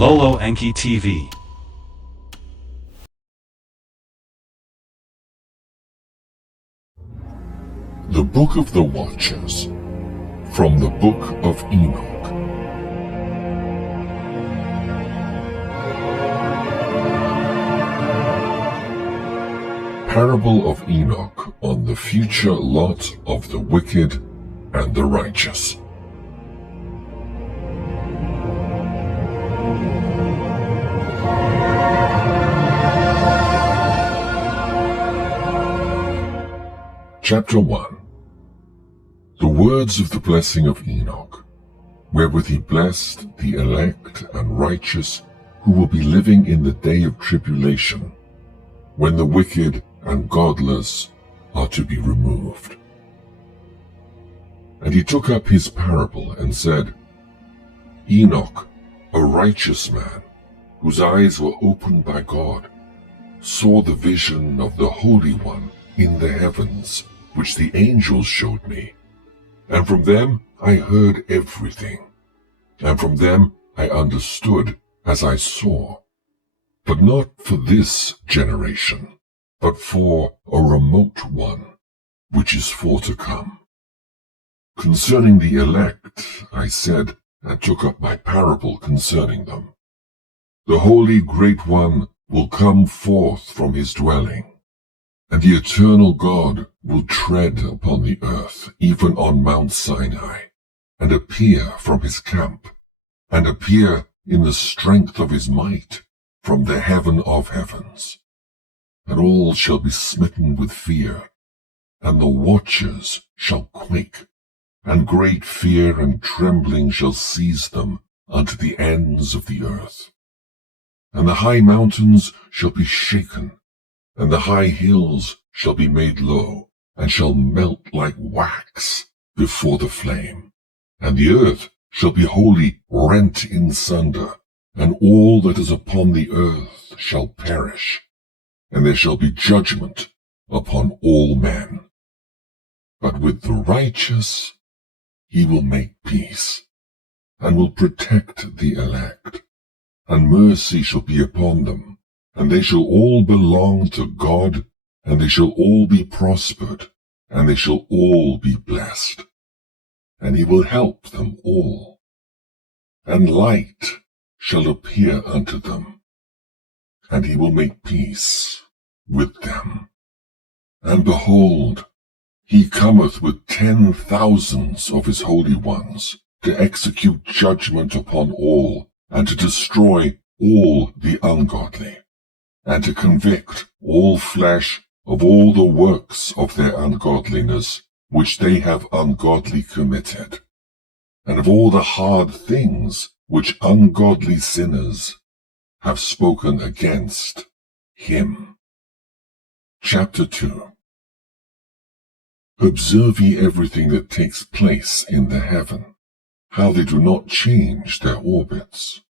Lolo Enki TV. The Book of the Watchers, from the Book of Enoch. Parable of Enoch on the future lot of the wicked and the righteous. Chapter 1. The words of the blessing of Enoch, wherewith he blessed the elect and righteous who will be living in the day of tribulation, when the wicked and godless are to be removed. And he took up his parable and said, Enoch, a righteous man, whose eyes were opened by God, saw the vision of the Holy One in the heavens, which the angels showed me. And from them I heard everything, and from them I understood as I saw, but not for this generation, but for a remote one, which is for to come. Concerning the elect, I said, and took up my parable concerning them. The Holy Great One will come forth from his dwelling, and the eternal God will tread upon the earth, even on Mount Sinai, and appear from his camp, and appear in the strength of his might from the heaven of heavens. And all shall be smitten with fear, and the watchers shall quake, and great fear and trembling shall seize them unto the ends of the earth. And the high mountains shall be shaken, and the high hills shall be made low, and shall melt like wax before the flame. And the earth shall be wholly rent in sunder, and all that is upon the earth shall perish, and there shall be judgment upon all men. But with the righteous he will make peace, and will protect the elect, and mercy shall be upon them, and they shall all belong to God, and they shall all be prospered, and they shall all be blessed. And he will help them all. And light shall appear unto them, and he will make peace with them. And behold, he cometh with 10,000s of his holy ones, to execute judgment upon all, and to destroy all the ungodly, and to convict all flesh of all the works of their ungodliness, which they have ungodly committed, and of all the hard things which ungodly sinners have spoken against him. Chapter 2. Observe ye everything that takes place in the heaven, how they do not change their orbits,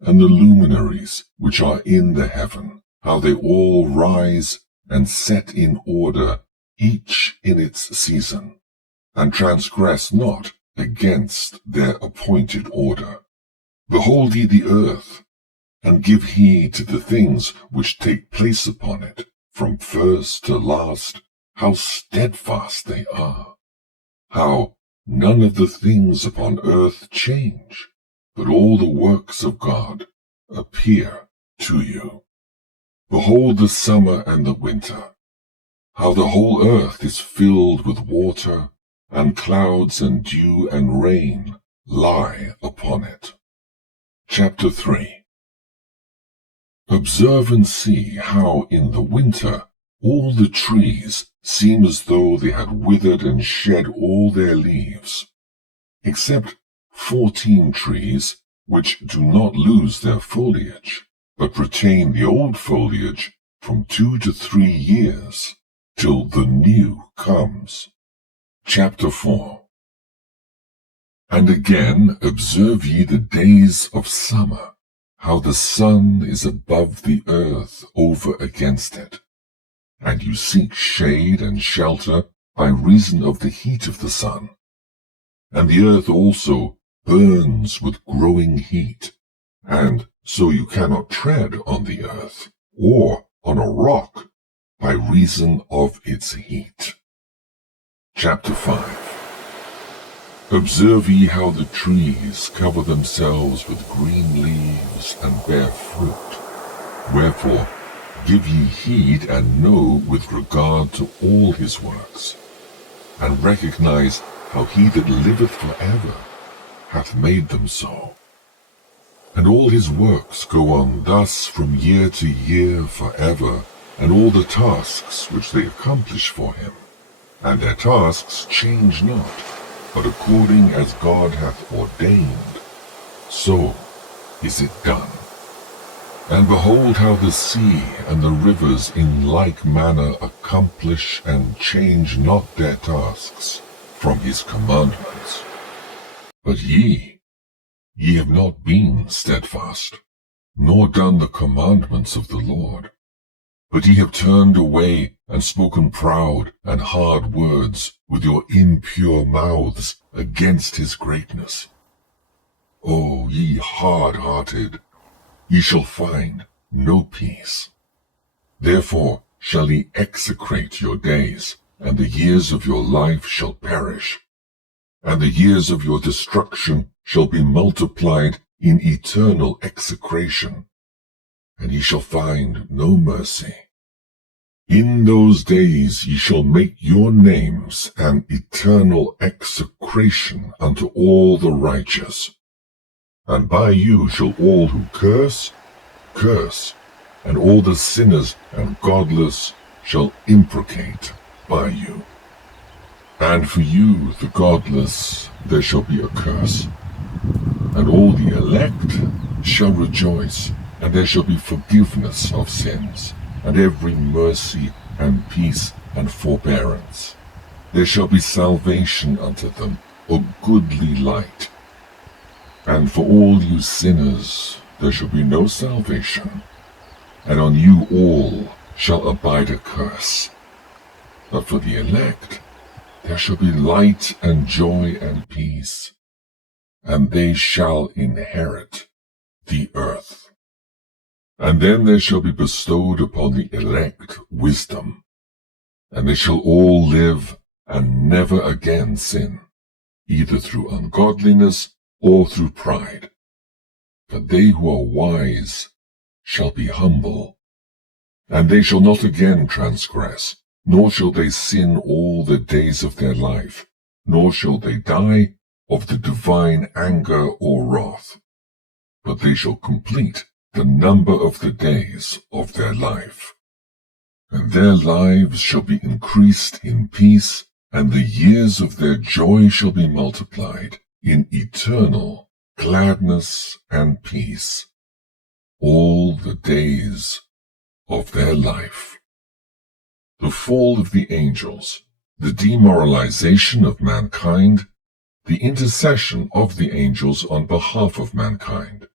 and the luminaries which are in the heaven, how they all rise and set in order, each in its season, and transgress not against their appointed order. Behold ye the earth, and give heed to the things which take place upon it, from first to last, how steadfast they are, how none of the things upon earth change, but all the works of God appear to you. Behold the summer and the winter, how the whole earth is filled with water, and clouds and dew and rain lie upon it. Chapter 3. Observe and see how in the winter all the trees seem as though they had withered and shed all their leaves, except 14 trees which do not lose their foliage, but retain the old foliage from 2 to 3 years, till the new comes. Chapter 4. And again observe ye the days of summer, how the sun is above the earth over against it, and you seek shade and shelter by reason of the heat of the sun. And the earth also burns with growing heat, and so you cannot tread on the earth, or on a rock, by reason of its heat. Chapter 5. Observe ye how the trees cover themselves with green leaves and bear fruit. Wherefore give ye heed, and know with regard to all his works, and recognize how he that liveth forever hath made them so. And all his works go on thus from year to year forever, and all the tasks which they accomplish for him, and their tasks change not, but according as God hath ordained, so is it done. And behold how the sea and the rivers in like manner accomplish and change not their tasks from his commandments. But ye have not been steadfast, nor done the commandments of the Lord. But ye have turned away, and spoken proud and hard words with your impure mouths against his greatness. O ye hard-hearted, ye shall find no peace. Therefore shall ye execrate your days, and the years of your life shall perish, and the years of your destruction shall be multiplied in eternal execration, and ye shall find no mercy. In those days ye shall make your names an eternal execration unto all the righteous. And by you shall all who curse, curse, and all the sinners and godless shall imprecate by you. And for you, the godless, there shall be a curse. And all the elect shall rejoice, and there shall be forgiveness of sins, and every mercy and peace and forbearance. There shall be salvation unto them, a goodly light. And for all you sinners there shall be no salvation, and on you all shall abide a curse. But for the elect there shall be light and joy and peace, and they shall inherit the earth. And then there shall be bestowed upon the elect wisdom, and they shall all live and never again sin, either through ungodliness or through pride. But they who are wise shall be humble, and they shall not again transgress, nor shall they sin all the days of their life, nor shall they die of the divine anger or wrath, but they shall complete the number of the days of their life. And their lives shall be increased in peace, and the years of their joy shall be multiplied in eternal gladness and peace, all the days of their life. The fall of the angels, the demoralization of mankind, the intercession of the angels on behalf of mankind,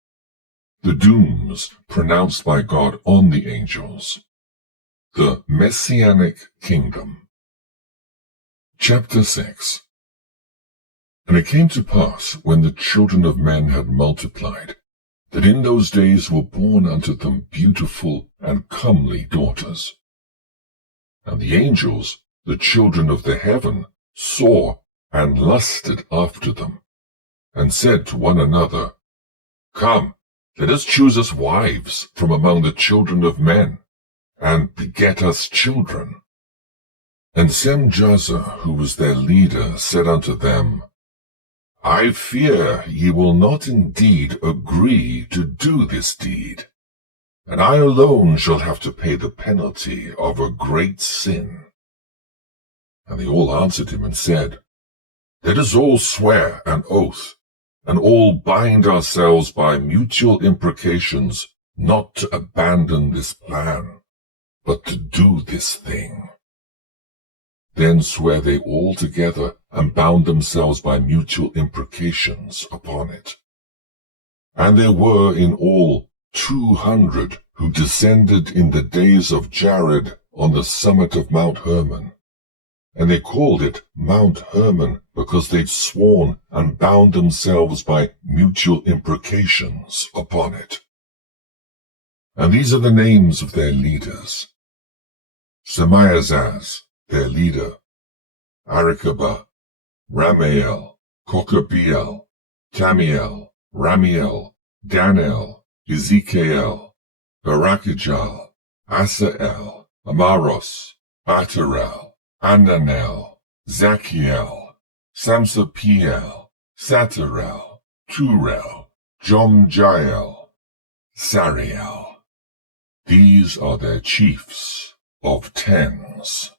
the dooms pronounced by God on the angels, the Messianic Kingdom. Chapter 6. And it came to pass, when the children of men had multiplied, that in those days were born unto them beautiful and comely daughters. And the angels, the children of the heaven, saw and lusted after them, and said to one another, Come, let us choose us wives from among the children of men, and beget us children. And Semjaza, who was their leader, said unto them, I fear ye will not indeed agree to do this deed, and I alone shall have to pay the penalty of a great sin. And they all answered him and said, Let us all swear an oath, and all bind ourselves by mutual imprecations not to abandon this plan, but to do this thing. Then swear they all together, and bound themselves by mutual imprecations upon it. And there were in all 200 who descended in the days of Jared on the summit of Mount Hermon, and they called it Mount Hermon because they'd sworn and bound themselves by mutual imprecations upon it. And these are the names of their leaders: Semiazaz, their leader, Arikabah, Ramael, Kokabeel, Tamiel, Ramiel, Danel, Ezekiel, Barakijal, Asael, Amaros, Atarel, Ananel, Zachiel, Samsapiel, Satarel, Turel, Jomjael, Sariel. These are their chiefs of tens.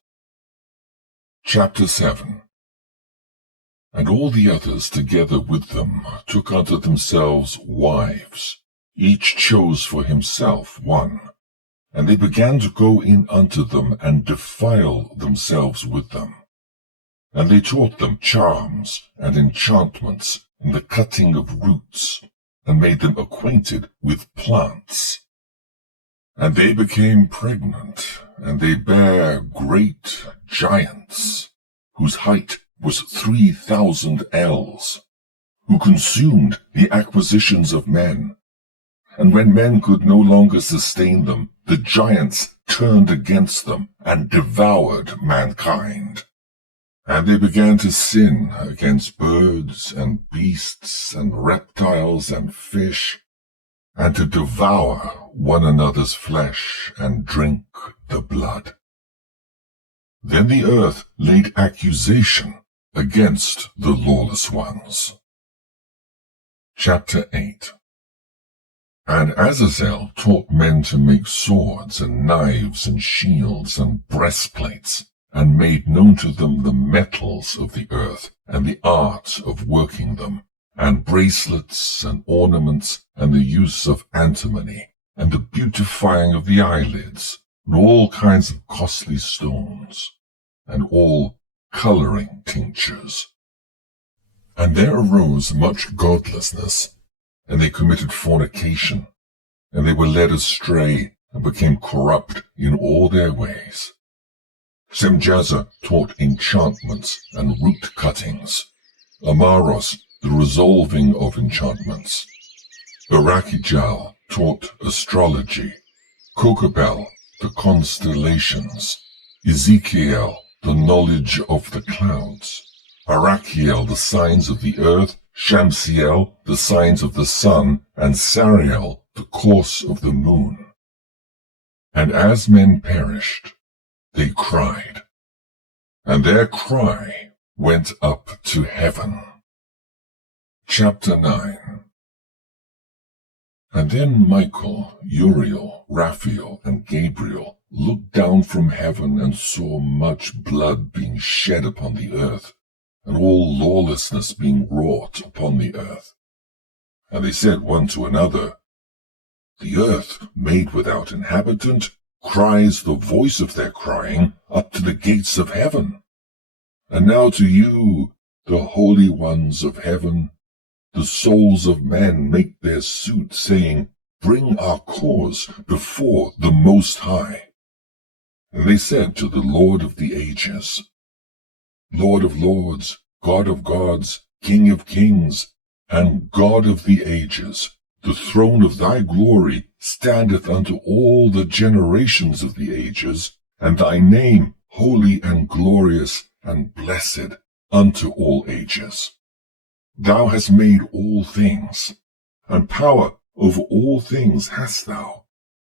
Chapter 7. And all the others together with them took unto themselves wives, each chose for himself one, and they began to go in unto them and defile themselves with them. And they taught them charms and enchantments and the cutting of roots, and made them acquainted with plants. And they became pregnant, and they bare great giants, whose height was 3,000 ells, who consumed the acquisitions of men. And when men could no longer sustain them, the giants turned against them and devoured mankind. And they began to sin against birds and beasts and reptiles and fish, and to devour one another's flesh and drink the blood. Then the earth laid accusation against the lawless ones. Chapter 8. And Azazel taught men to make swords and knives and shields and breastplates, and made known to them the metals of the earth and the art of working them, and bracelets and ornaments and the use of antimony, and the beautifying of the eyelids, and all kinds of costly stones, and all coloring tinctures. And there arose much godlessness, and they committed fornication, and they were led astray, and became corrupt in all their ways. Semjazer taught enchantments and root cuttings, Amaros the resolving of enchantments. Barakijal taught astrology, Kokabel the constellations, Ezekiel the knowledge of the clouds, Arachiel the signs of the earth, Shamsiel the signs of the sun, and Sariel the course of the moon. And as men perished, they cried, and their cry went up to heaven. Chapter 9. And then Michael, Uriel, Raphael, and Gabriel looked down from heaven and saw much blood being shed upon the earth, and all lawlessness being wrought upon the earth. And they said one to another, The earth, made without inhabitant, cries the voice of their crying up to the gates of heaven. And now to you, the holy ones of heaven, the souls of men make their suit, saying, Bring our cause before the Most High. And they said to the Lord of the ages, Lord of lords, God of gods, King of kings, and God of the ages, the throne of thy glory standeth unto all the generations of the ages, and thy name holy and glorious and blessed unto all ages. Thou hast made all things, and power over all things hast thou,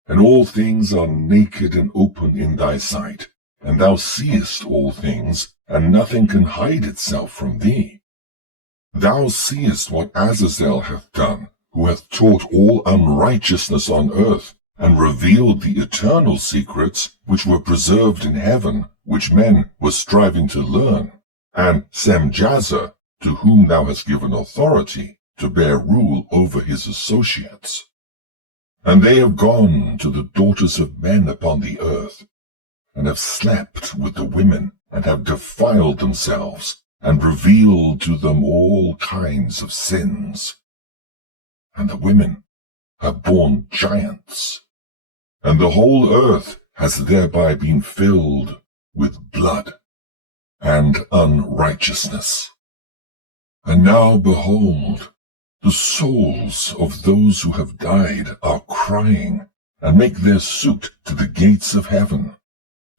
and all things are naked and open in thy sight, and thou seest all things, and nothing can hide itself from thee. Thou seest what Azazel hath done, who hath taught all unrighteousness on earth, and revealed the eternal secrets which were preserved in heaven, which men were striving to learn, and Semjazer, to whom thou hast given authority to bear rule over his associates. And they have gone to the daughters of men upon the earth, and have slept with the women, and have defiled themselves, and revealed to them all kinds of sins. And the women have borne giants, and the whole earth has thereby been filled with blood. and unrighteousness. And now behold, the souls of those who have died are crying, and make their suit to the gates of heaven.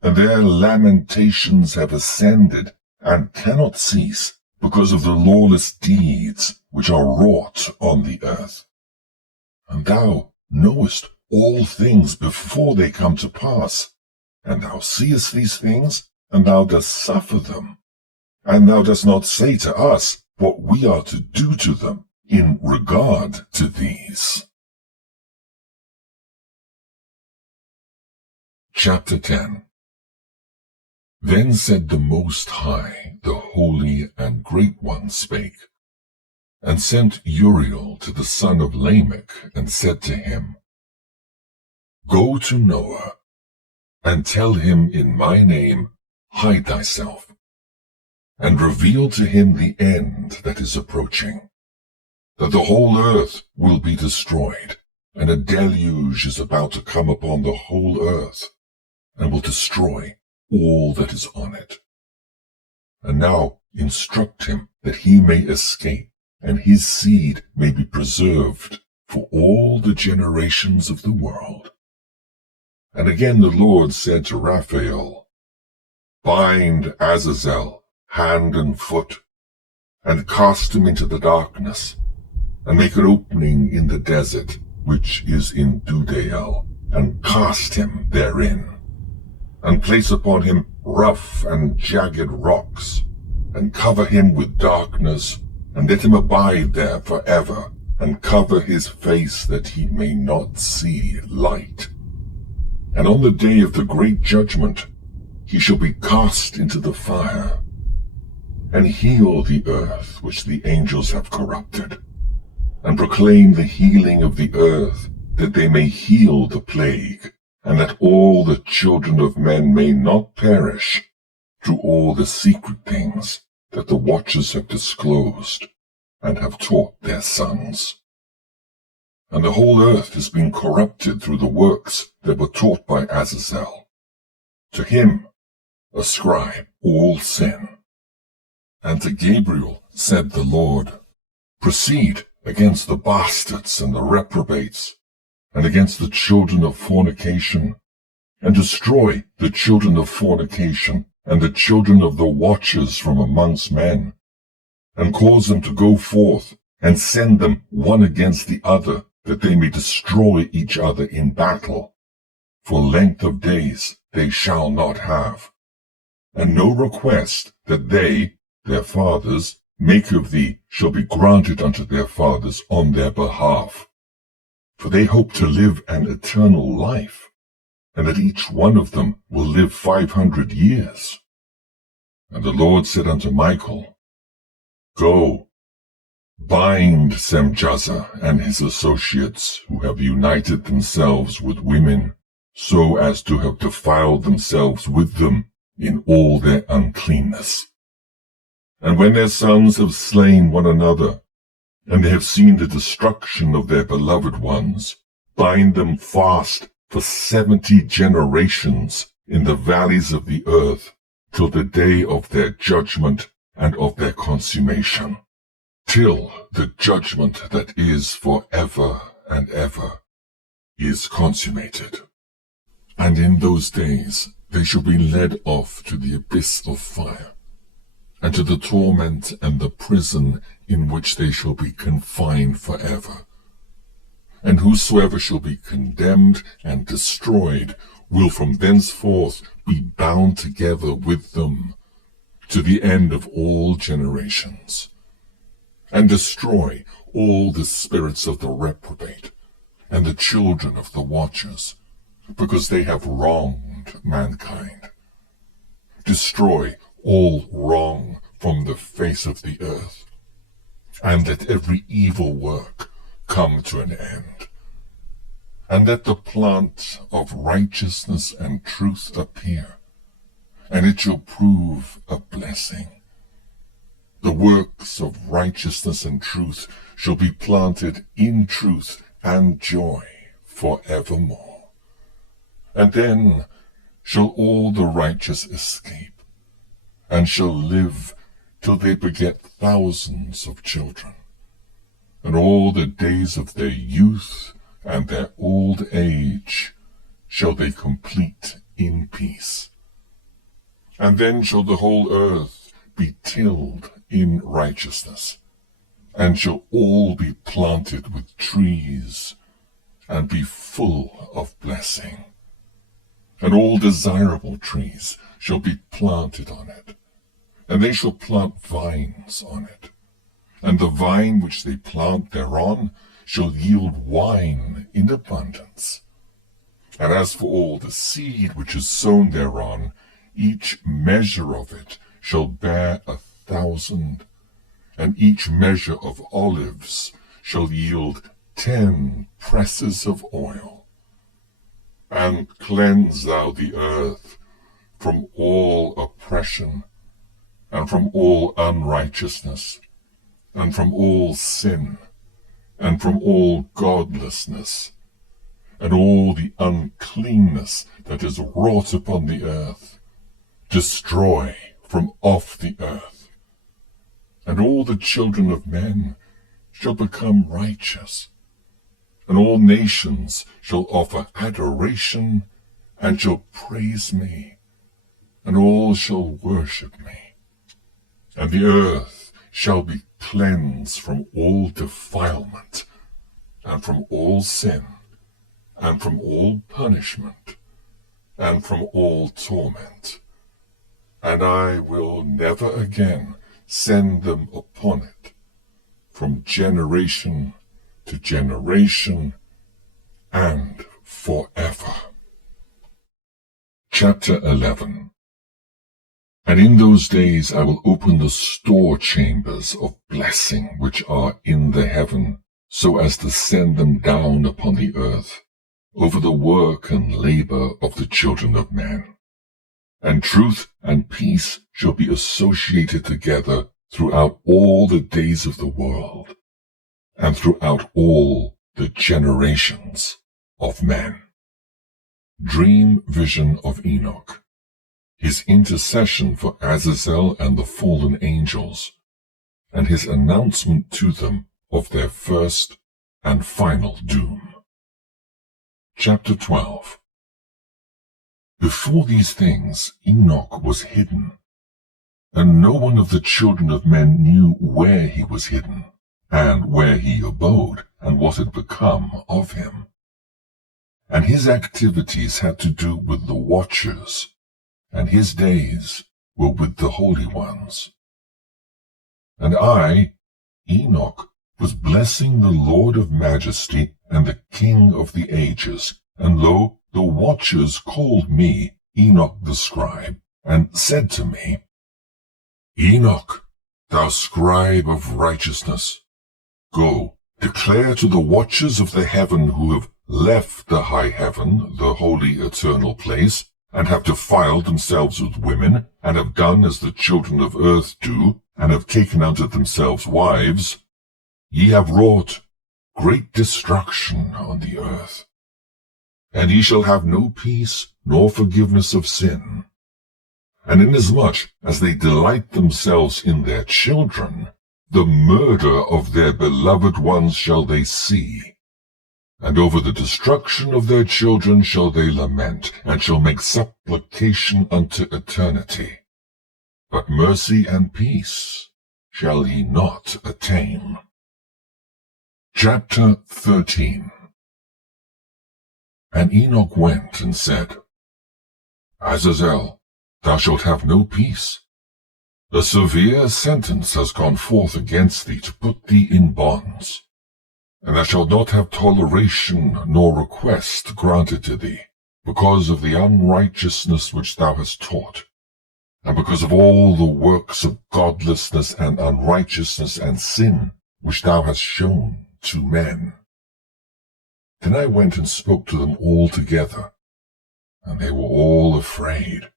And their lamentations have ascended, and cannot cease, because of the lawless deeds which are wrought on the earth. And thou knowest all things before they come to pass, and thou seest these things, and thou dost suffer them. And thou dost not say to us what we are to do to them in regard to these. Chapter 10. Then said the Most High, the Holy and Great One spake, and sent Uriel to the son of Lamech, and said to him, Go to Noah, and tell him in my name, hide thyself, and reveal to him the end that is approaching, that the whole earth will be destroyed, and a deluge is about to come upon the whole earth, and will destroy all that is on it. And now instruct him that he may escape, and his seed may be preserved for all the generations of the world. And again the Lord said to Raphael, Bind Azazel hand and foot, and cast him into the darkness, and make an opening in the desert, which is in Dudael, and cast him therein, and place upon him rough and jagged rocks, and cover him with darkness, and let him abide there forever, and cover his face that he may not see light. And on the day of the great judgment he shall be cast into the fire, and heal the earth which the angels have corrupted, and proclaim the healing of the earth, that they may heal the plague, and that all the children of men may not perish, through all the secret things that the watchers have disclosed, and have taught their sons. And the whole earth has been corrupted through the works that were taught by Azazel. To him ascribe all sin. And to Gabriel said the Lord, Proceed against the bastards and the reprobates, and against the children of fornication, and destroy the children of fornication, and the children of the watchers from amongst men, and cause them to go forth, and send them one against the other, that they may destroy each other in battle. For length of days they shall not have, and no request that they, their fathers, make of thee shall be granted unto their fathers on their behalf. For they hope to live an eternal life, and that each one of them will live 500 years. And the Lord said unto Michael, Go, bind Semjaza and his associates, who have united themselves with women, so as to have defiled themselves with them in all their uncleanness. And when their sons have slain one another, and they have seen the destruction of their beloved ones, bind them fast for 70 generations in the valleys of the earth, till the day of their judgment and of their consummation, till the judgment that is for ever and ever is consummated. And in those days they shall be led off to the abyss of fire, and to the torment and the prison in which they shall be confined forever. And whosoever shall be condemned and destroyed will from thenceforth be bound together with them to the end of all generations, and destroy all the spirits of the reprobate and the children of the watchers, because they have wronged mankind. Destroy all wrong from the face of the earth, and let every evil work come to an end, and let the plant of righteousness and truth appear, and it shall prove a blessing. The works of righteousness and truth shall be planted in truth and joy forevermore. And then shall all the righteous escape, and shall live till they beget thousands of children. And all the days of their youth and their old age shall they complete in peace. And then shall the whole earth be tilled in righteousness, and shall all be planted with trees, and be full of blessing. And all desirable trees shall be planted on it, and they shall plant vines on it. And the vine which they plant thereon shall yield wine in abundance. And as for all the seed which is sown thereon, each measure of it shall bear 1,000, and each measure of olives shall yield 10 presses of oil. And cleanse thou the earth from all oppression, and from all unrighteousness, and from all sin, and from all godlessness, and all the uncleanness that is wrought upon the earth. Destroy from off the earth. And all the children of men shall become righteous, and all nations shall offer adoration, and shall praise me, and all shall worship me. And the earth shall be cleansed from all defilement, and from all sin, and from all punishment, and from all torment. And I will never again send them upon it, from generation to generation, and forever. Chapter 11. And in those days I will open the store chambers of blessing which are in the heaven, so as to send them down upon the earth, over the work and labor of the children of men. And truth and peace shall be associated together throughout all the days of the world, and throughout all the generations of men. Dream vision of Enoch. His intercession for Azazel and the fallen angels, and his announcement to them of their first and final doom. Chapter 12. Before these things Enoch was hidden, and no one of the children of men knew where he was hidden, and where he abode, and what had become of him. And his activities had to do with the watchers, and his days were with the holy ones. And I, Enoch, was blessing the Lord of majesty and the King of the ages, and lo, the watchers called me, Enoch the scribe, and said to me, Enoch, thou scribe of righteousness, go, declare to the watchers of the heaven who have left the high heaven, the holy eternal place, and have defiled themselves with women, and have done as the children of earth do, and have taken unto themselves wives, ye have wrought great destruction on the earth. And ye shall have no peace nor forgiveness of sin. And inasmuch as they delight themselves in their children, the murder of their beloved ones shall they see. And over the destruction of their children shall they lament, and shall make supplication unto eternity. But mercy and peace shall ye not attain. Chapter 13. And Enoch went and said, Azazel, thou shalt have no peace. A severe sentence has gone forth against thee to put thee in bonds. And thou shalt not have toleration nor request granted to thee, because of the unrighteousness which thou hast taught, and because of all the works of godlessness and unrighteousness and sin which thou hast shown to men. Then I went and spoke to them all together, and they were all afraid,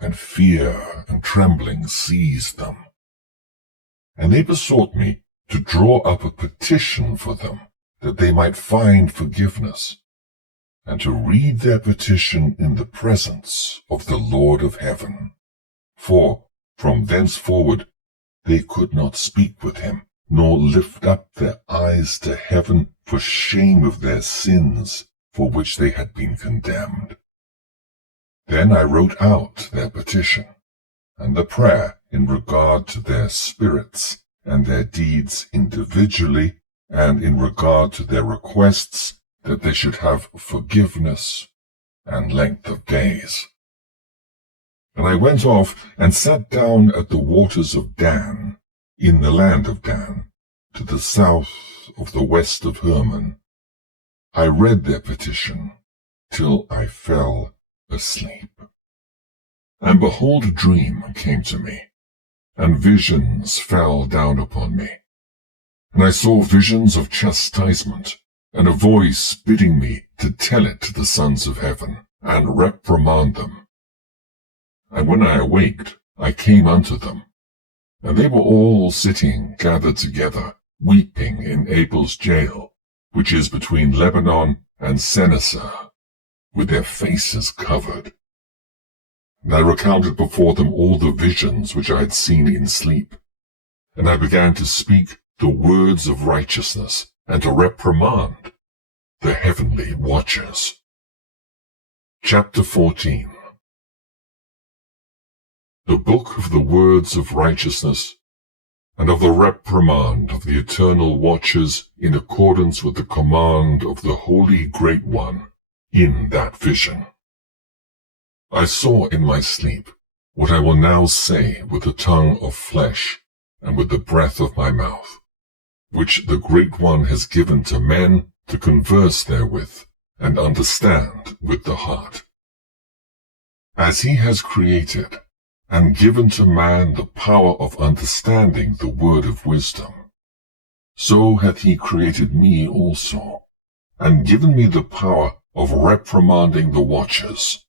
and fear and trembling seized them. And they besought me to draw up a petition for them, that they might find forgiveness, and to read their petition in the presence of the Lord of heaven. For from thenceforward they could not speak with him, nor lift up their eyes to heaven for shame of their sins for which they had been condemned. Then I wrote out their petition, and the prayer in regard to their spirits and their deeds individually, and in regard to their requests that they should have forgiveness and length of days. And I went off and sat down at the waters of Dan, in the land of Dan, to the south of the west of Hermon. I read their petition till I fell asleep. And behold, a dream came to me, and visions fell down upon me. And I saw visions of chastisement, and a voice bidding me to tell it to the sons of heaven, and reprimand them. And when I awaked, I came unto them, and they were all sitting gathered together, weeping in Abel's jail, which is between Lebanon and Senneser, with their faces covered. And I recounted before them all the visions which I had seen in sleep, and I began to speak the words of righteousness, and to reprimand the heavenly watchers. Chapter 14. The book of the words of righteousness, and of the reprimand of the eternal watchers in accordance with the command of the Holy Great One in that vision. I saw in my sleep what I will now say with the tongue of flesh and with the breath of my mouth, which the Great One has given to men to converse therewith and understand with the heart. As he has created and given to man the power of understanding the word of wisdom, so hath he created me also, and given me the power of reprimanding the watchers,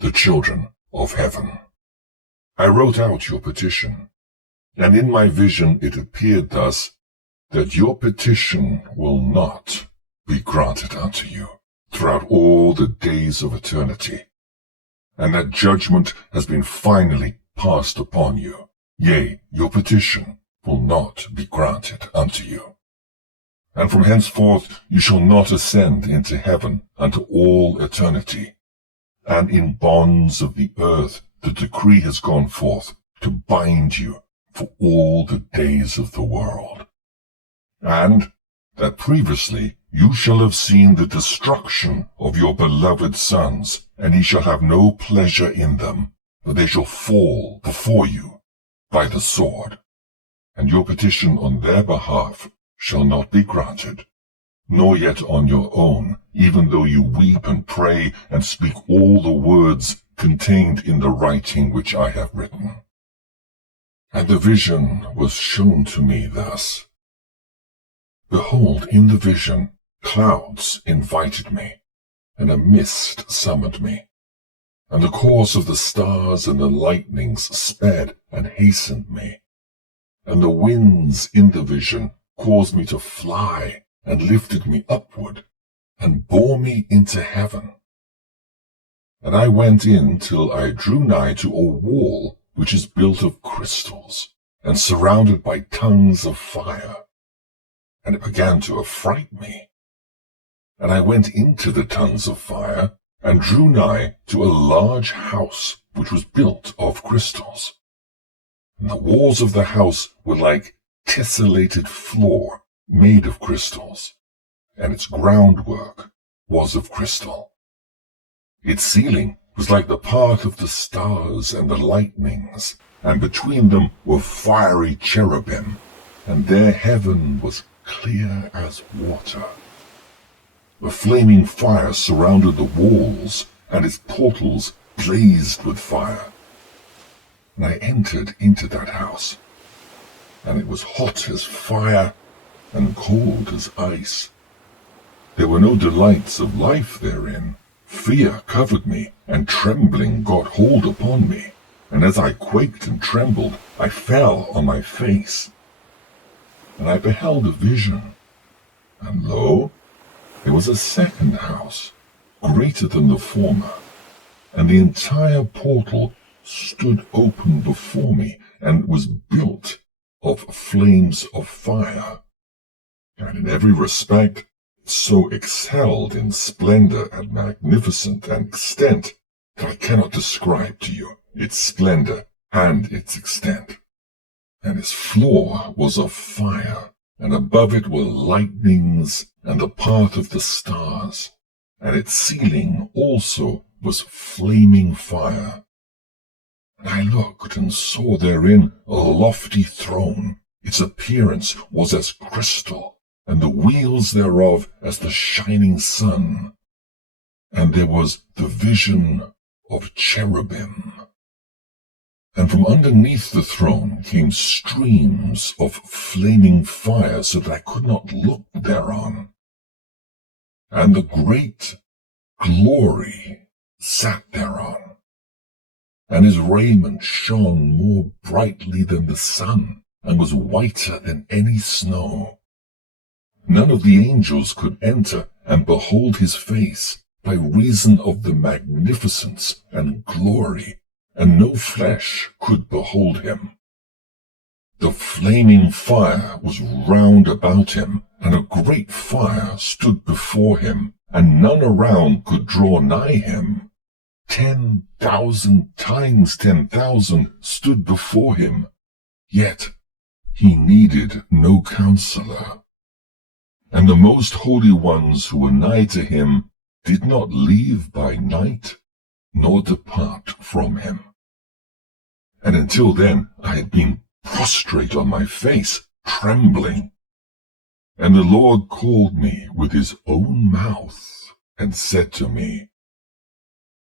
the children of heaven. I wrote out your petition, and in my vision it appeared thus, that your petition will not be granted unto you throughout all the days of eternity, and that judgment has been finally passed upon you. Yea, your petition will not be granted unto you. And from henceforth you shall not ascend into heaven unto all eternity. And in bonds of the earth the decree has gone forth to bind you for all the days of the world. And that previously you shall have seen the destruction of your beloved sons, and ye shall have no pleasure in them, but they shall fall before you by the sword. And your petition on their behalf shall not be granted, nor yet on your own, even though you weep and pray and speak all the words contained in the writing which I have written. And the vision was shown to me thus. Behold, in the vision, clouds invited me, and a mist summoned me. And the course of the stars and the lightnings sped and hastened me. And the winds in the vision caused me to fly, and lifted me upward, and bore me into heaven. And I went in till I drew nigh to a wall which is built of crystals, and surrounded by tongues of fire. And it began to affright me. And I went into the tongues of fire, and drew nigh to a large house which was built of crystals. And the walls of the house were like tessellated floor made of crystals, and its groundwork was of crystal. Its ceiling was like the path of the stars and the lightnings, and between them were fiery cherubim, and their heaven was clear as water. A flaming fire surrounded the walls, and its portals blazed with fire. And I entered into that house, and it was hot as fire and cold as ice. There were no delights of life therein. Fear covered me, and trembling got hold upon me. And as I quaked and trembled, I fell on my face. And I beheld a vision, and lo, there was a second house, greater than the former, and the entire portal stood open before me, and was built of flames of fire, and in every respect so excelled in splendor and magnificence and extent that I cannot describe to you its splendor and its extent. And its floor was of fire, and above it were lightnings and the path of the stars, and its ceiling also was flaming fire. And I looked and saw therein a lofty throne. Its appearance was as crystal, and the wheels thereof as the shining sun. And there was the vision of cherubim. And from underneath the throne came streams of flaming fire, so that I could not look thereon. And the great glory sat thereon, and his raiment shone more brightly than the sun, and was whiter than any snow. None of the angels could enter and behold his face, by reason of the magnificence and glory, and no flesh could behold him. The flaming fire was round about him, and a great fire stood before him, and none around could draw nigh him. 10,000 times 10,000 stood before him, yet he needed no counselor. And the most holy ones who were nigh to him did not leave by night, nor depart from him. And until then I had been prostrate on my face, trembling. And the Lord called me with his own mouth, and said to me,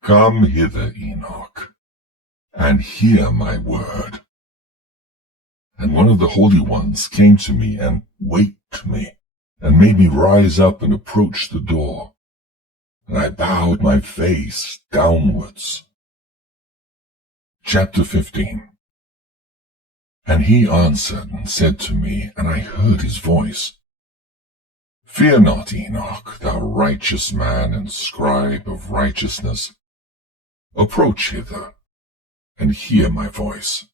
Come hither, Enoch, and hear my word. And one of the holy ones came to me and waked me, and made me rise up and approach the door. And I bowed my face downwards. Chapter 15. And he answered and said to me, and I heard his voice, Fear not, Enoch, thou righteous man and scribe of righteousness. Approach hither, and hear my voice.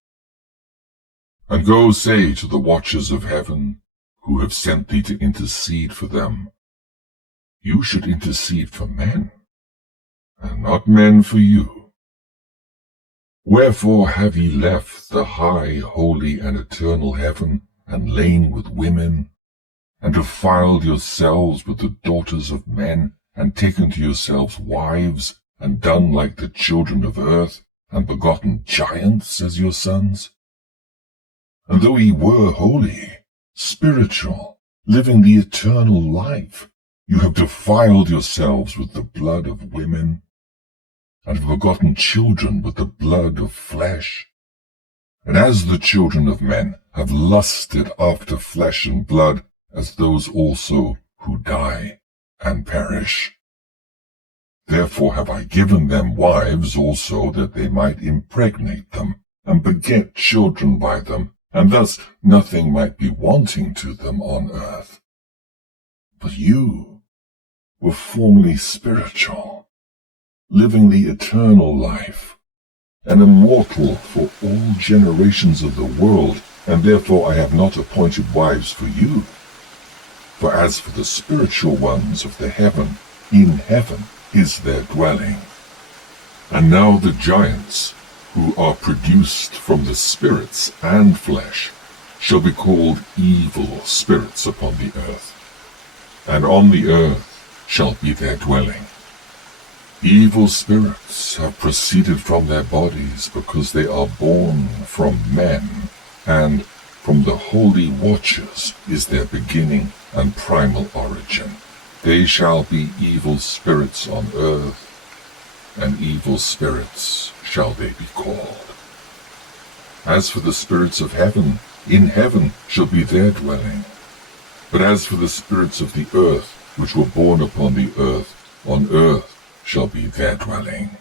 And go say to the watchers of heaven, who have sent thee to intercede for them, you should intercede for men, and not men for you. Wherefore have ye left the high, holy, and eternal heaven, and lain with women, and defiled yourselves with the daughters of men, and taken to yourselves wives, and done like the children of earth, and begotten giants as your sons? And though ye were holy, spiritual, living the eternal life, you have defiled yourselves with the blood of women, and have begotten children with the blood of flesh. And as the children of men have lusted after flesh and blood, as those also who die and perish. Therefore have I given them wives also, that they might impregnate them, and beget children by them, and thus nothing might be wanting to them on earth. But you were formerly spiritual, living the eternal life, and immortal for all generations of the world, and therefore I have not appointed wives for you. For as for the spiritual ones of the heaven, in heaven is their dwelling. And now the giants, who are produced from the spirits and flesh, shall be called evil spirits upon the earth, and on the earth shall be their dwelling. Evil spirits have proceeded from their bodies, because they are born from men, and from the holy watchers is their beginning and primal origin. They shall be evil spirits on earth, and evil spirits shall they be called. As for the spirits of heaven, in heaven shall be their dwelling. But as for the spirits of the earth, which were born upon the earth, on earth shall be their dwelling.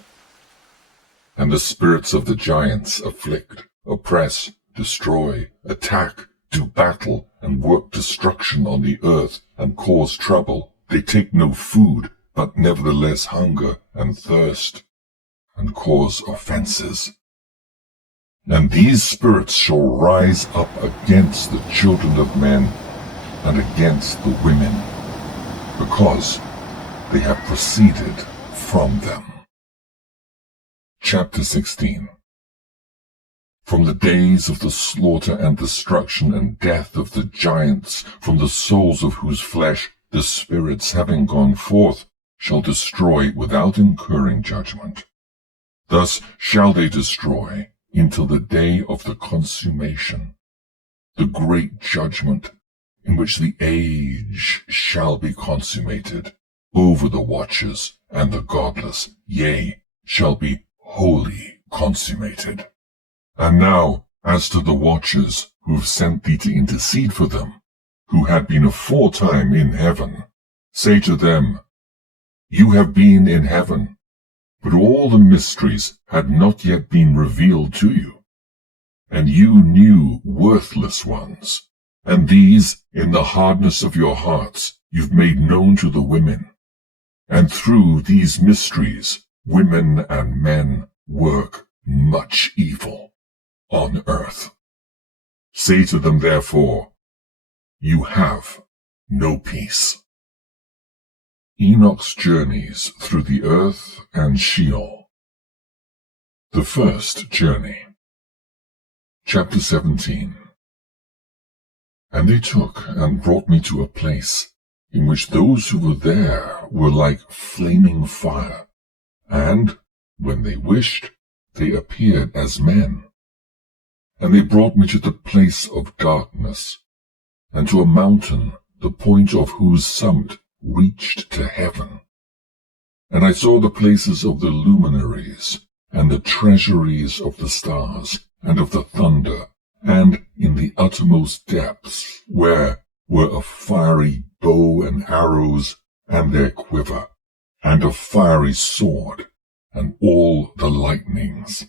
And the spirits of the giants afflict, oppress, destroy, attack, do battle, and work destruction on the earth, and cause trouble. They take no food, but nevertheless hunger and thirst, and cause offenses. And these spirits shall rise up against the children of men and against the women, because they have proceeded from them. Chapter 16. From the days of the slaughter and destruction and death of the giants, from the souls of whose flesh the spirits, having gone forth, shall destroy without incurring judgment. Thus shall they destroy until the day of the consummation, the great judgment, in which the age shall be consummated over the watchers and the godless, yea, shall be wholly consummated. And now, as to the watchers who have sent thee to intercede for them, who had been aforetime in heaven, say to them, You have been in heaven, but all the mysteries had not yet been revealed to you. And you knew worthless ones, and these in the hardness of your hearts you've made known to the women. And through these mysteries women and men work much evil on earth. Say to them therefore, You have no peace. Enoch's journeys through the earth and Sheol. The first journey. Chapter 17. And they took and brought me to a place in which those who were there were like flaming fire, and, when they wished, they appeared as men. And they brought me to the place of darkness, and to a mountain, the point of whose summit reached to heaven. And I saw the places of the luminaries, and the treasuries of the stars, and of the thunder, and in the uttermost depths, where were a fiery bow and arrows, and their quiver, and a fiery sword, and all the lightnings.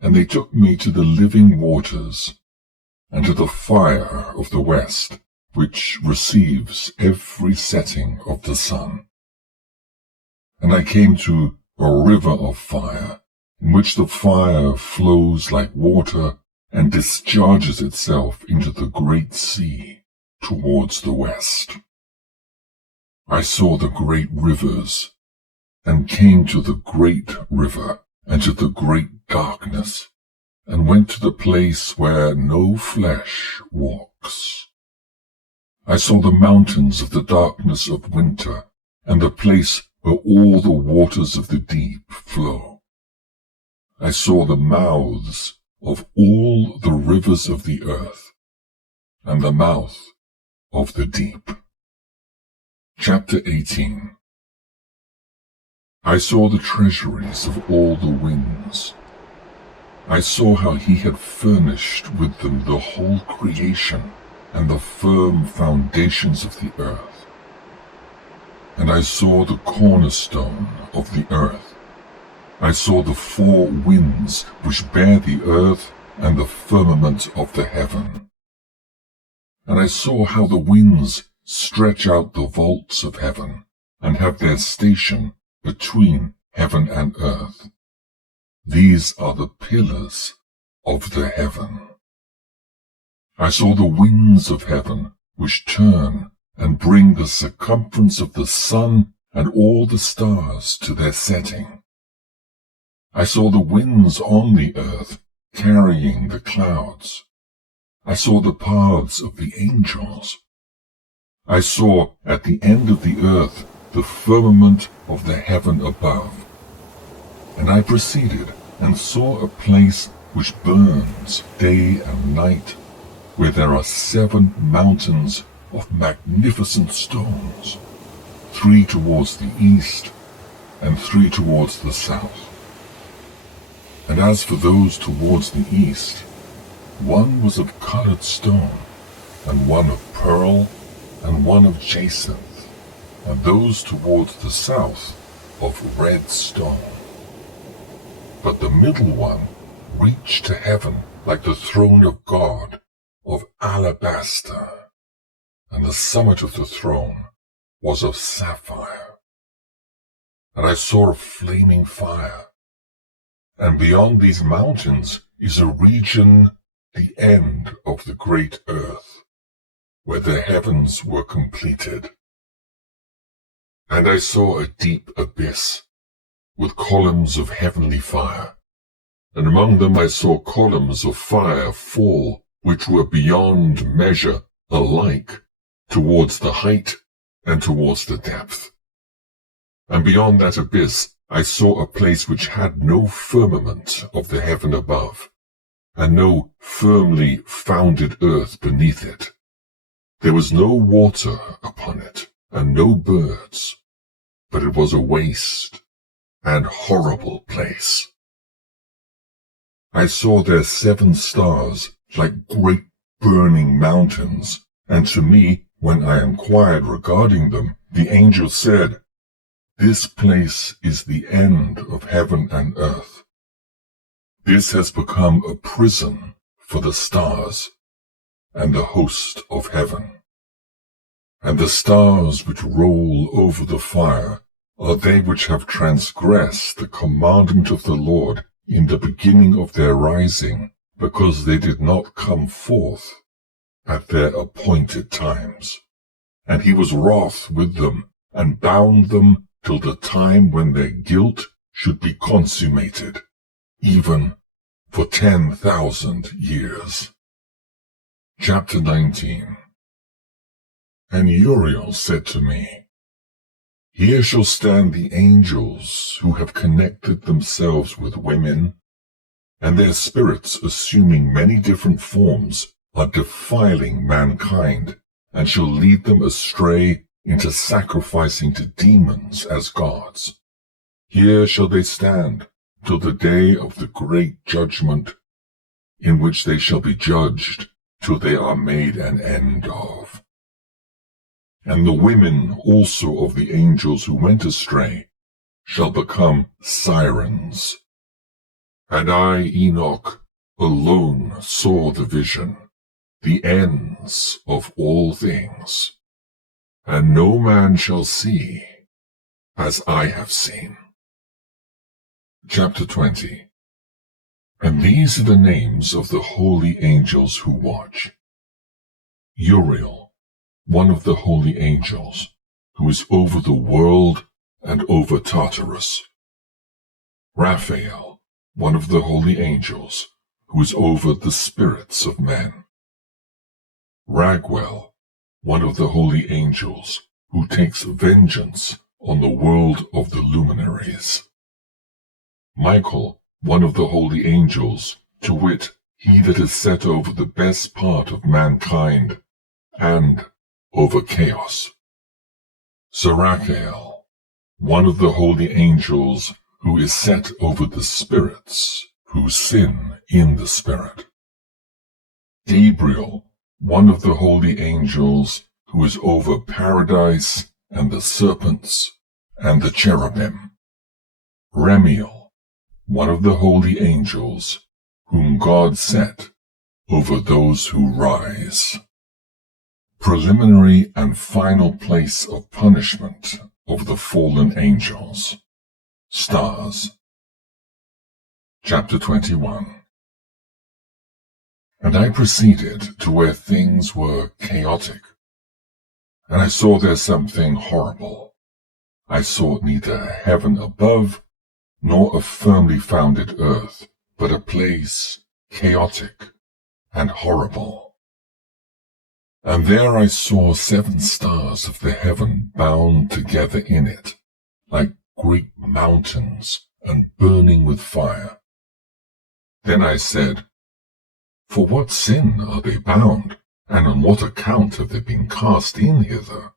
And they took me to the living waters, and to the fire of the west, which receives every setting of the sun. And I came to a river of fire, in which the fire flows like water, and discharges itself into the great sea towards the west. I saw the great rivers, and came to the great river, and to the great darkness, and went to the place where no flesh walks. I saw the mountains of the darkness of winter, and the place where all the waters of the deep flow. I saw the mouths of all the rivers of the earth, and the mouth of the deep. Chapter 18. I saw the treasuries of all the winds. I saw how he had furnished with them the whole creation, and the firm foundations of the earth. And I saw the cornerstone of the earth. I saw the four winds which bear the earth and the firmament of the heaven. And I saw how the winds stretch out the vaults of heaven, and have their station between heaven and earth. These are the pillars of the heaven. I saw the winds of heaven, which turn and bring the circumference of the sun and all the stars to their setting. I saw the winds on the earth, carrying the clouds. I saw the paths of the angels. I saw at the end of the earth the firmament of the heaven above. And I proceeded and saw a place which burns day and night, where there are 7 mountains of magnificent stones, 3 towards the east, and 3 towards the south. And as for those towards the east, one was of colored stone, and one of pearl, and one of jacinth, and those towards the south of red stone. But the middle one reached to heaven like the throne of God, of alabaster, and the summit of the throne was of sapphire. And I saw a flaming fire, and beyond these mountains is a region, the end of the great earth, where the heavens were completed. And I saw a deep abyss, with columns of heavenly fire, and among them I saw columns of fire fall, which were beyond measure alike, towards the height and towards the depth. And beyond that abyss I saw a place which had no firmament of the heaven above, and no firmly founded earth beneath it. There was no water upon it, and no birds, but it was a waste and horrible place. I saw there 7 stars like great burning mountains, and to me, when I inquired regarding them, the angel said, "This place is the end of heaven and earth. This has become a prison for the stars and the host of heaven. And the stars which roll over the fire are they which have transgressed the commandment of the Lord in the beginning of their rising, because they did not come forth at their appointed times. And he was wroth with them, and bound them till the time when their guilt should be consummated, even for 10,000 years." Chapter 19. And Uriel said to me, "Here shall stand the angels who have connected themselves with women, and their spirits, assuming many different forms, are defiling mankind, and shall lead them astray into sacrificing to demons as gods. Here shall they stand till the day of the great judgment, in which they shall be judged till they are made an end of. And the women also of the angels who went astray shall become sirens. And I, Enoch, alone saw the vision, the ends of all things, and no man shall see as I have seen." Chapter 20. And these are the names of the holy angels who watch: Uriel, one of the holy angels, who is over the world and over Tartarus; Raphael, one of the holy angels, who is over the spirits of men; Raguel, one of the holy angels, who takes vengeance on the world of the luminaries; Michael, one of the holy angels, to wit, he that is set over the best part of mankind, and over chaos; Sarachael, one of the holy angels, who is set over the spirits, who sin in the spirit; Gabriel, one of the holy angels, who is over paradise, and the serpents, and the cherubim; Remiel, one of the holy angels, whom God set over those who rise. Preliminary and final place of punishment of the fallen angels. Stars. Chapter 21. And I proceeded to where things were chaotic, and I saw there something horrible. I saw neither heaven above, nor a firmly founded earth, but a place chaotic and horrible. And there I saw 7 stars of the heaven bound together in it, like great mountains, and burning with fire. Then I said, "For what sin are they bound, and on what account have they been cast in hither?"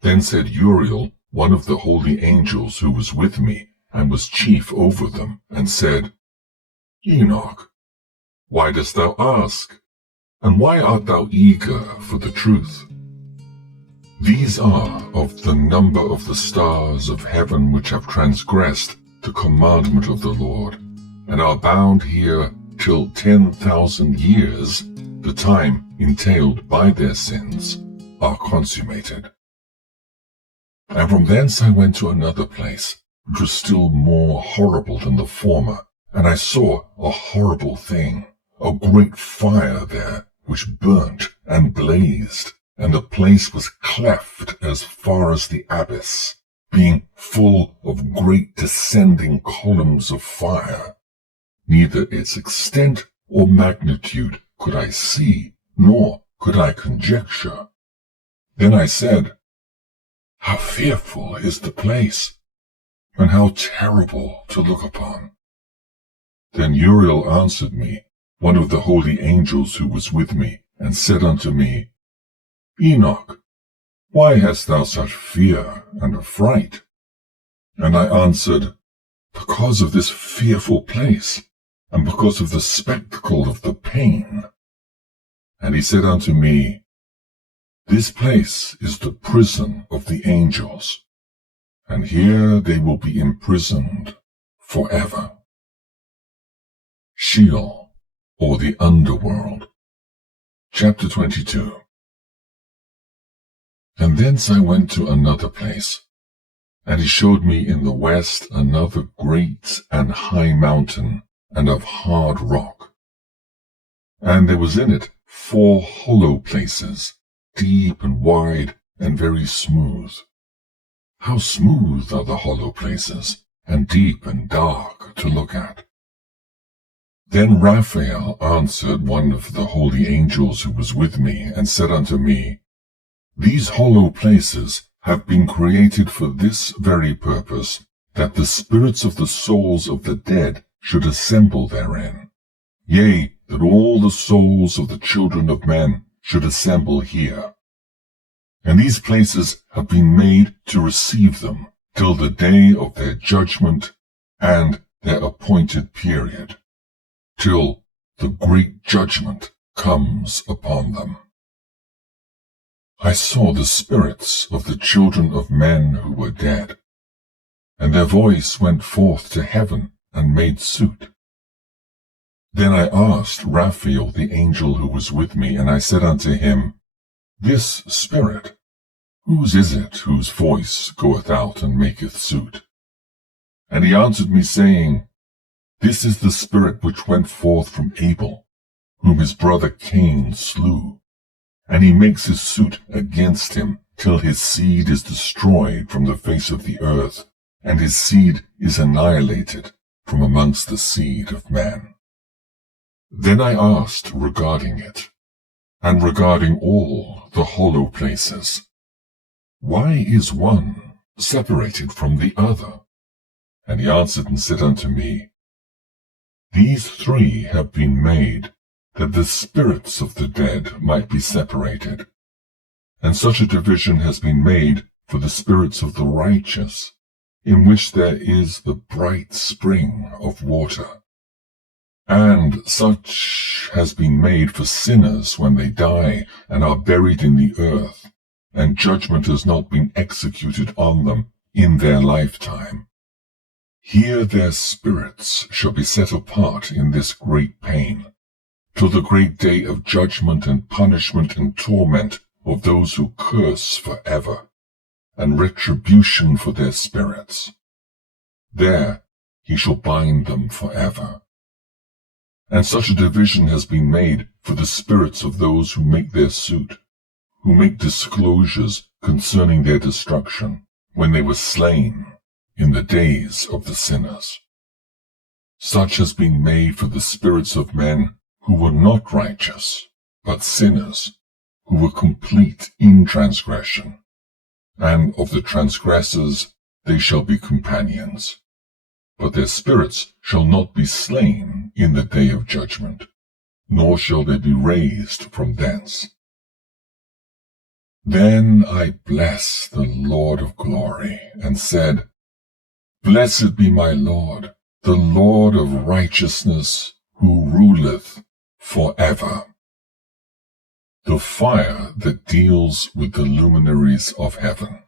Then said Uriel, one of the holy angels who was with me, and was chief over them, and said, "Enoch, why dost thou ask? And why art thou eager for the truth? These are of the number of the stars of heaven which have transgressed the commandment of the Lord, and are bound here till 10,000 years, the time entailed by their sins, are consummated." And from thence I went to another place, which was still more horrible than the former, And I saw a horrible thing, a great fire there, which burnt and blazed, and the place was cleft as far as the abyss, being full of great descending columns of fire. Neither its extent or magnitude could I see, nor could I conjecture. Then I said, "How fearful is the place, and how terrible to look upon." Then Uriel answered me, one of the holy angels who was with me, and said unto me, "Enoch, why hast thou such fear and affright?" And I answered, "Because of this fearful place, and because of the spectacle of the pain." And he said unto me, "This place is the prison of the angels, and here they will be imprisoned forever." Sheol, or the underworld. Chapter 22. And thence I went to another place, and he showed me in the west another great and high mountain, and of hard rock. And there was in it 4 hollow places, deep and wide, and very smooth. How smooth are the hollow places, and deep and dark to look at. Then Raphael answered one of the holy angels who was with me, and said unto me, "These hollow places have been created for this very purpose, that the spirits of the souls of the dead should assemble therein. Yea, that all the souls of the children of men should assemble here. And these places have been made to receive them till the day of their judgment and their appointed period, till the great judgment comes upon them." I saw the spirits of the children of men who were dead, and their voice went forth to heaven and made suit. Then I asked Raphael the angel who was with me, and I said unto him, "This spirit, whose is it whose voice goeth out and maketh suit?" And he answered me, saying, "This is the spirit which went forth from Abel, whom his brother Cain slew. And he makes his suit against him till his seed is destroyed from the face of the earth, and his seed is annihilated from amongst the seed of man." Then I asked regarding it, and regarding all the hollow places, "Why is one separated from the other?" And he answered and said unto me, "These 3 have been made, that the spirits of the dead might be separated. And such a division has been made for the spirits of the righteous, in which there is the bright spring of water. And such has been made for sinners when they die and are buried in the earth, and judgment has not been executed on them in their lifetime. Here their spirits shall be set apart in this great pain, till the great day of judgment and punishment and torment of those who curse forever, and retribution for their spirits. There he shall bind them forever. And such a division has been made for the spirits of those who make their suit, who make disclosures concerning their destruction, when they were slain in the days of the sinners. Such has been made for the spirits of men who were not righteous, but sinners, who were complete in transgression, and of the transgressors they shall be companions. But their spirits shall not be slain in the day of judgment, nor shall they be raised from thence. Then I blessed the Lord of glory, and said, "Blessed be my Lord, the Lord of righteousness, who ruleth forever." The fire that deals with the luminaries of heaven.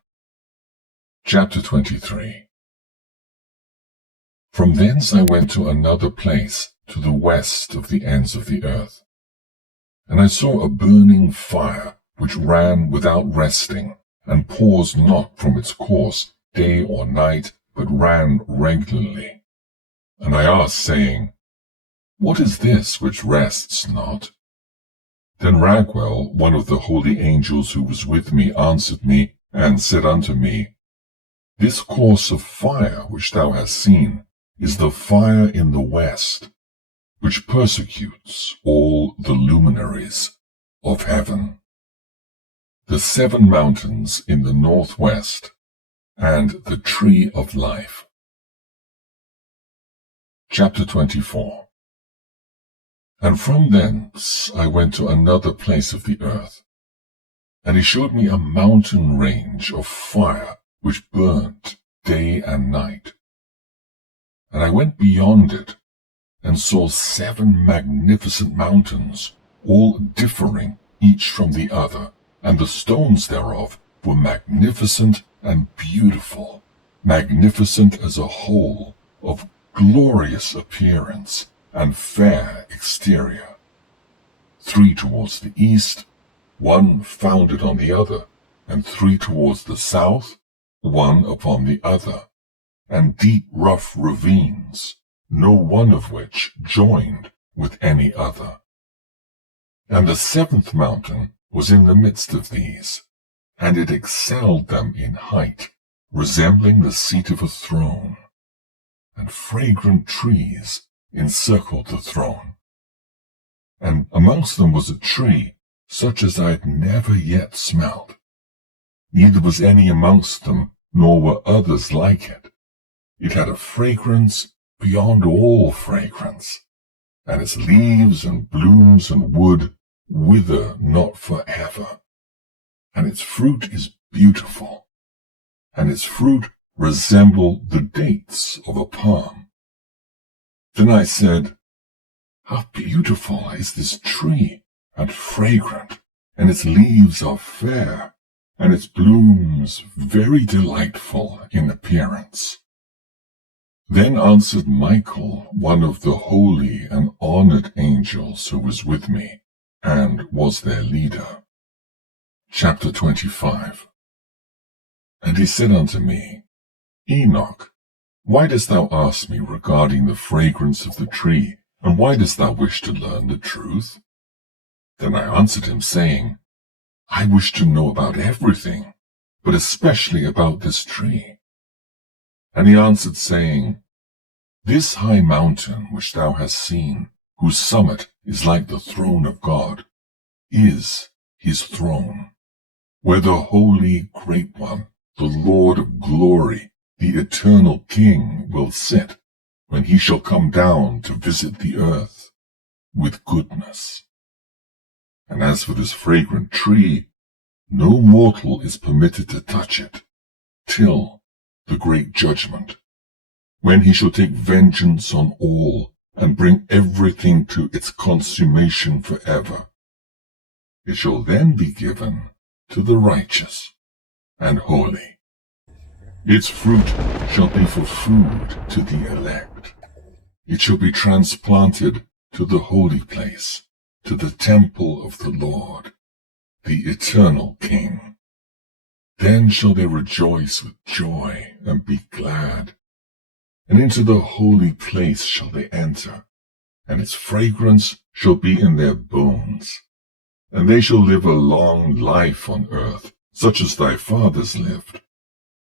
Chapter 23. From thence I went to another place, to the west of the ends of the earth. And I saw a burning fire, which ran without resting, and paused not from its course day or night, but ran regularly. And I asked, saying, What is this which rests not? Then Raguel, one of the holy angels who was with me, answered me, and said unto me, This course of fire which thou hast seen is the fire in the west, which persecutes all the luminaries of heaven. The 7 mountains in the northwest, and the tree of life. Chapter 24. And from thence I went to another place of the earth, and he showed me a mountain range of fire which burnt day and night. And I went beyond it, and saw 7 magnificent mountains, all differing each from the other, and the stones thereof were magnificent and beautiful, magnificent as a whole, of glorious appearance and fair exterior. 3 towards the east, 1 founded on the other, and 3 towards the south, 1 upon the other, and deep rough ravines, no one of which joined with any other. And the 7th mountain was in the midst of these, and it excelled them in height, resembling the seat of a throne, and fragrant trees encircled the throne. And amongst them was a tree, such as I had never yet smelt. Neither was any amongst them, nor were others like it. It had a fragrance beyond all fragrance, and its leaves and blooms and wood wither not forever. And its fruit is beautiful, and its fruit resembled the dates of a palm. Then I said, How beautiful is this tree, and fragrant, and its leaves are fair, and its blooms very delightful in appearance. Then answered Michael, one of the holy and honored angels who was with me, and was their leader. Chapter 25. And he said unto me, Enoch, why dost thou ask me regarding the fragrance of the tree, and why dost thou wish to learn the truth? Then I answered him, saying, I wish to know about everything, but especially about this tree. And he answered, saying, This high mountain which thou hast seen, whose summit is like the throne of God, is his throne, where the holy great one, the Lord of glory, the eternal King, will sit, when he shall come down to visit the earth with goodness. And as for this fragrant tree, no mortal is permitted to touch it, till the great judgment, when he shall take vengeance on all, and bring everything to its consummation forever. It shall then be given to the righteous and holy. Its fruit shall be for food to the elect. It shall be transplanted to the holy place, to the temple of the Lord, the eternal King. Then shall they rejoice with joy and be glad. And into the holy place shall they enter, and its fragrance shall be in their bones. And they shall live a long life on earth, such as thy fathers lived.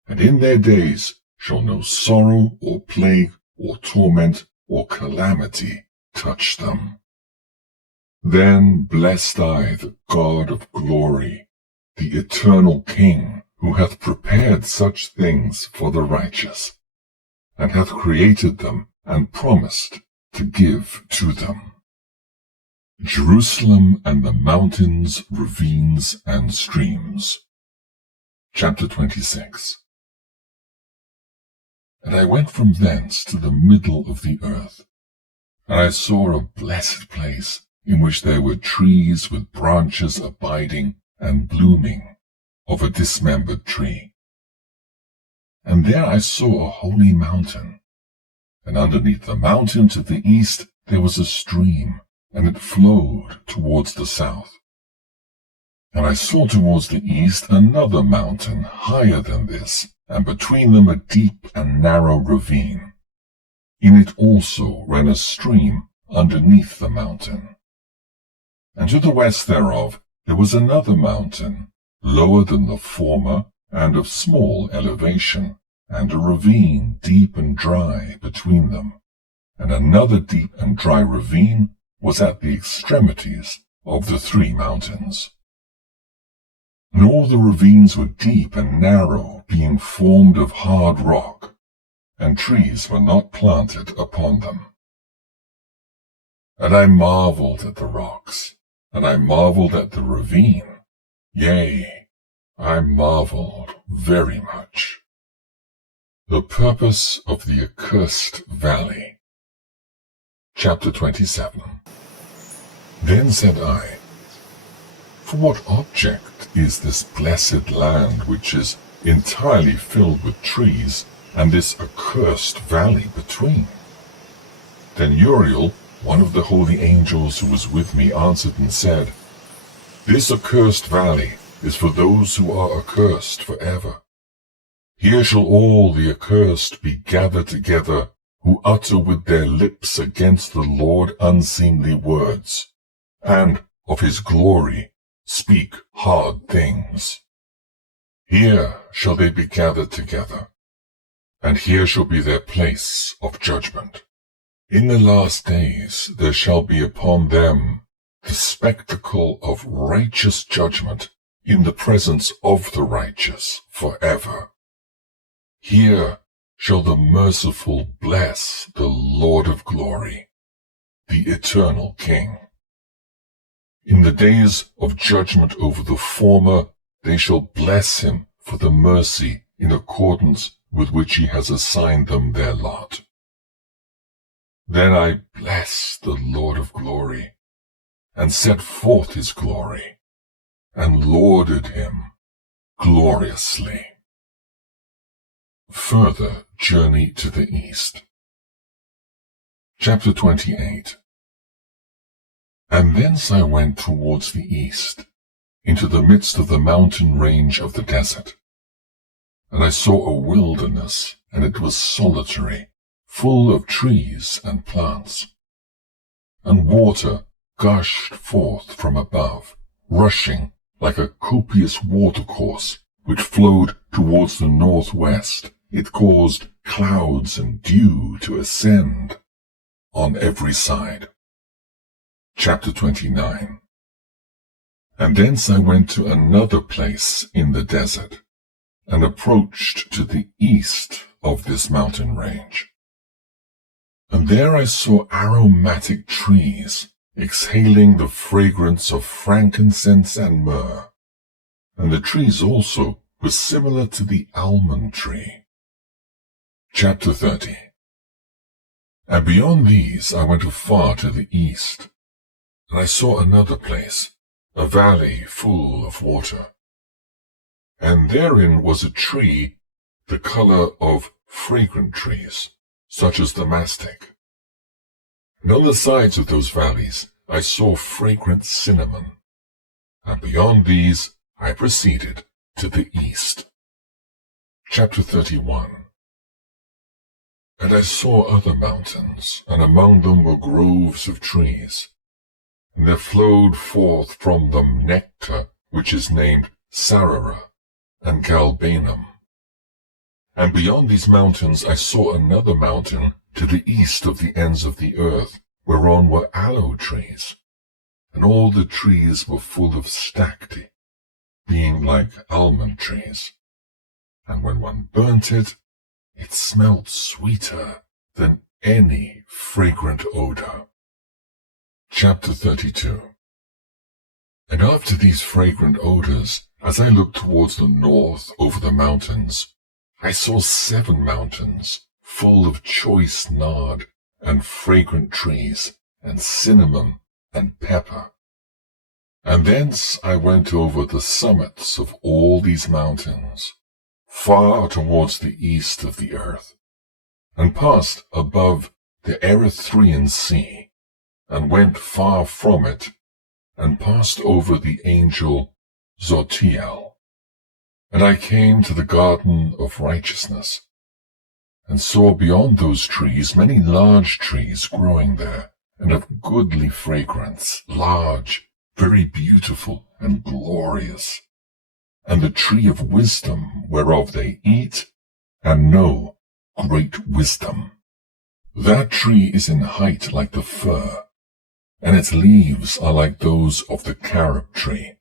And in their days shall no sorrow or plague or torment or calamity touch them. Then blessed I the God of glory, the eternal King, who hath prepared such things for the righteous, and hath created them and promised to give to them. Jerusalem and the mountains, ravines, and streams. Chapter 26. And I went from thence to the middle of the earth, and I saw a blessed place, in which there were trees with branches abiding and blooming, of a dismembered tree. And there I saw a holy mountain, and underneath the mountain to the east there was a stream, and it flowed towards the south. And I saw towards the east another mountain higher than this, and between them a deep and narrow ravine. In it also ran a stream underneath the mountain. And to the west thereof there was another mountain, lower than the former, and of small elevation, and a ravine deep and dry between them. And another deep and dry ravine was at the extremities of the 3 mountains. And all the ravines were deep and narrow, being formed of hard rock, and trees were not planted upon them. And I marveled at the rocks, and I marveled at the ravine, yea, I marveled very much. The purpose of the accursed valley. Chapter 27. Then said I, for what object is this blessed land which is entirely filled with trees, and this accursed valley between? Then Uriel, one of the holy angels who was with me, answered and said, this accursed valley is for those who are accursed forever. Here shall all the accursed be gathered together, who utter with their lips against the Lord unseemly words, and of his glory speak hard things. Here shall they be gathered together, and here shall be their place of judgment. In the last days there shall be upon them the spectacle of righteous judgment in the presence of the righteous forever. Here shall the merciful bless the Lord of glory, the eternal King. In the days of judgment over the former, they shall bless him for the mercy in accordance with which he has assigned them their lot. Then I blessed the Lord of glory, and set forth his glory, and lauded him gloriously. Further journey to the east. Chapter 28. And thence I went towards the east, into the midst of the mountain range of the desert. And I saw a wilderness, and it was solitary, full of trees and plants. And water gushed forth from above, rushing like a copious watercourse, which flowed towards the northwest. It caused clouds and dew to ascend on every side. Chapter 29. And thence I went to another place in the desert, and approached to the east of this mountain range. And there I saw aromatic trees, exhaling the fragrance of frankincense and myrrh. And the trees also were similar to the almond tree. Chapter 30. And beyond these I went afar to the east, and I saw another place, a valley full of water. And therein was a tree the color of fragrant trees, such as the mastic. And on the sides of those valleys I saw fragrant cinnamon. And beyond these I proceeded to the east. Chapter 31. And I saw other mountains, and among them were groves of trees. And there flowed forth from them nectar, which is named Sarara and Galbanum. And beyond these mountains I saw another mountain to the east of the ends of the earth, whereon were aloe trees. And all the trees were full of stacte, being like almond trees. And when one burnt it, it smelt sweeter than any fragrant odor. Chapter 32. And after these fragrant odors, as I looked towards the north over the mountains, I saw 7 mountains full of choice nard and fragrant trees and cinnamon and pepper. And thence I went over the summits of all these mountains, far towards the east of the earth, and passed above the Erythraean Sea, and went far from it, and passed over the angel Zotiel. And I came to the garden of righteousness, and saw beyond those trees many large trees growing there, and of goodly fragrance, large, very beautiful, and glorious. And the tree of wisdom, whereof they eat, and know great wisdom. That tree is in height like the fir, and its leaves are like those of the carob tree,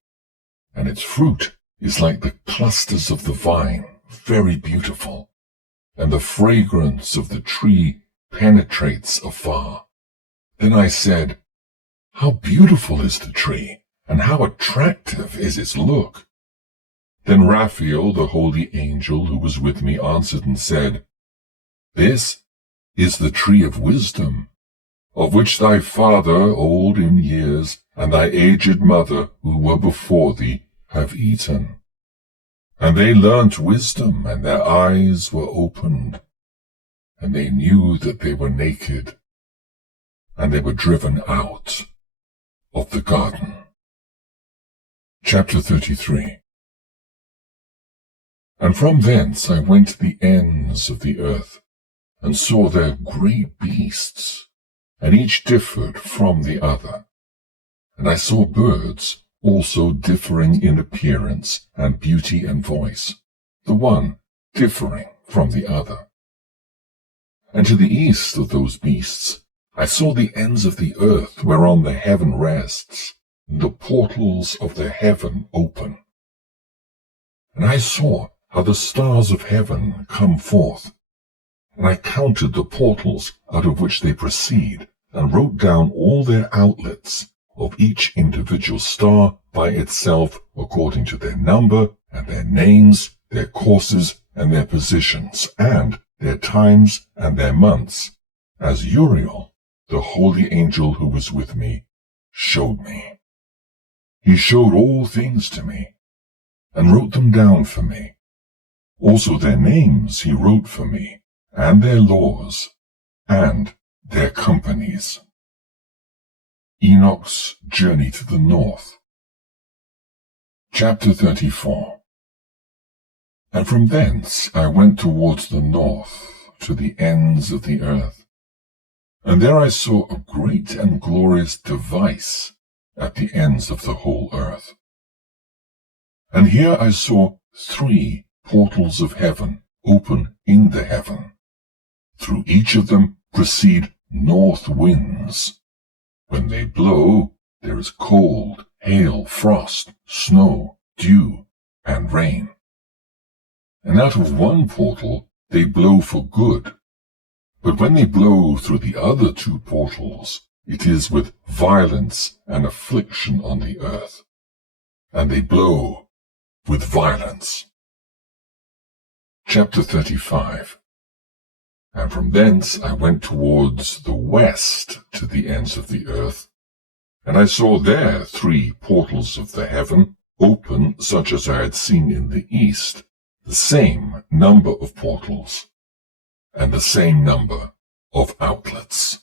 and its fruit is like the clusters of the vine, very beautiful, and the fragrance of the tree penetrates afar. Then I said, How beautiful is the tree, and how attractive is its look! Then Raphael, the holy angel who was with me, answered and said, This is the tree of wisdom, of which thy father, old in years, and thy aged mother, who were before thee, have eaten. And they learnt wisdom, and their eyes were opened, and they knew that they were naked, and they were driven out of the garden. Chapter 33. And from thence I went to the ends of the earth, and saw there great beasts, and each differed from the other. And I saw birds also differing in appearance and beauty and voice, the one differing from the other. And to the east of those beasts I saw the ends of the earth whereon the heaven rests, and the portals of the heaven open. And I saw how the stars of heaven come forth, and I counted the portals out of which they proceed, and wrote down all their outlets of each individual star by itself according to their number, and their names, their courses, and their positions, and their times and their months, as Uriel, the holy angel who was with me, showed me. He showed all things to me, and wrote them down for me. Also their names he wrote for me, and their laws, and their companies. Enoch's journey to the north. Chapter 34. And from thence I went towards the north, to the ends of the earth. And there I saw a great and glorious device at the ends of the whole earth. And here I saw 3 portals of heaven open in the heaven. Through each of them proceed north winds. When they blow, there is cold, hail, frost, snow, dew, and rain. And out of one portal they blow for good. But when they blow through the other 2 portals, it is with violence and affliction on the earth. And they blow with violence. Chapter 35. And from thence I went towards the west to the ends of the earth, and I saw there 3 portals of the heaven open such as I had seen in the east, the same number of portals, and the same number of outlets.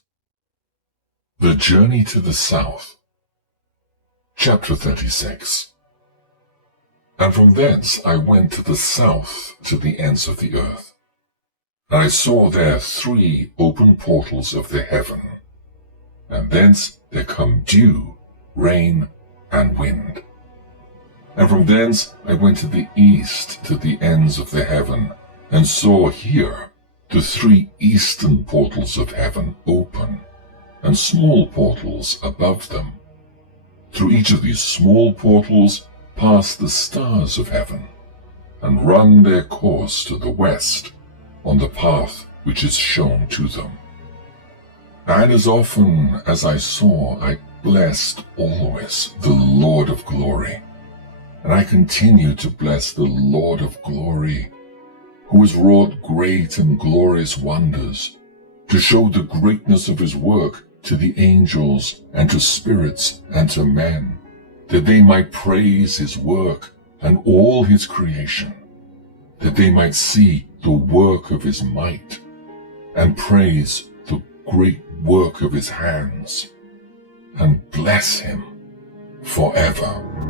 The journey to the south. Chapter 36. And from thence I went to the south to the ends of the earth. And I saw there 3 open portals of the heaven, and thence there come dew, rain, and wind. And from thence I went to the east to the ends of the heaven, and saw here the 3 eastern portals of heaven open, and small portals above them. Through each of these small portals pass the stars of heaven, and run their course to the west, on the path which is shown to them. And as often as I saw, I blessed always the Lord of glory. And I continue to bless the Lord of glory, who has wrought great and glorious wonders, to show the greatness of his work to the angels, and to spirits, and to men, that they might praise his work and all his creation, that they might see the work of his might, and praise the great work of his hands, and bless him forever.